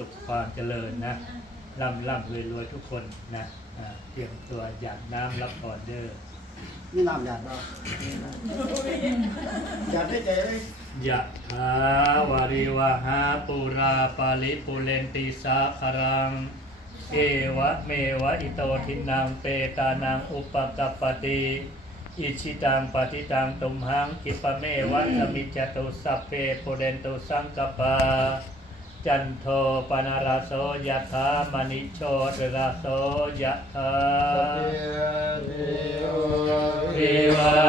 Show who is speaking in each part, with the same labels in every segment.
Speaker 1: สุขความเจริญนะร่ำร่ำรวยรวยทุกคนนะอ่าเตรียมตัวหยาดน้ำรับออเดอร์
Speaker 2: นี่น้ำหยาดเราหยาดได้ใจเลย
Speaker 1: ยะถาวาริวหาปุราปาลิปุเรนติสาคารัง เอวะเมวะอิโตทินังเปตานังอุปกัปปติอิชิตังปฏิตังตุมหังกิปะเมวะสมิจจตุสัพเพปุเรนตุสังกปา จันโทปนาราโสยะถามณิโชติราโสยะถาวิวั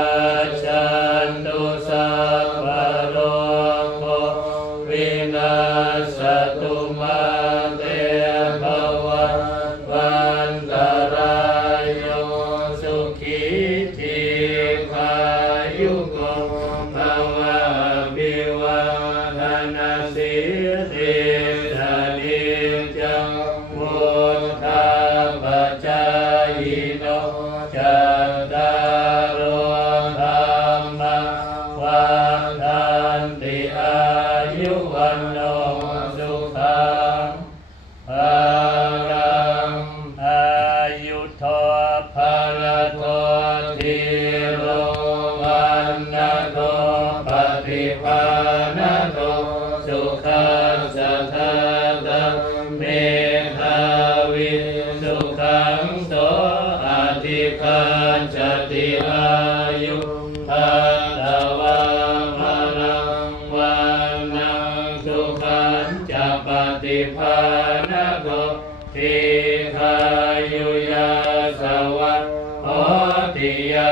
Speaker 1: ชันตุสัพพะโลกโควินาศตุมาเตภวัวันตรายโยสุขีทีขายุโกภวะ วุฒาปจายโนจัตตารโอธรรมวัน สุขังสัทธังเมธาวิสุขังโสอาทิคันจติอายุพันธวังพลังวันังสุขันจะปฏิภาณโกทิคายุยาสวะสโหติยา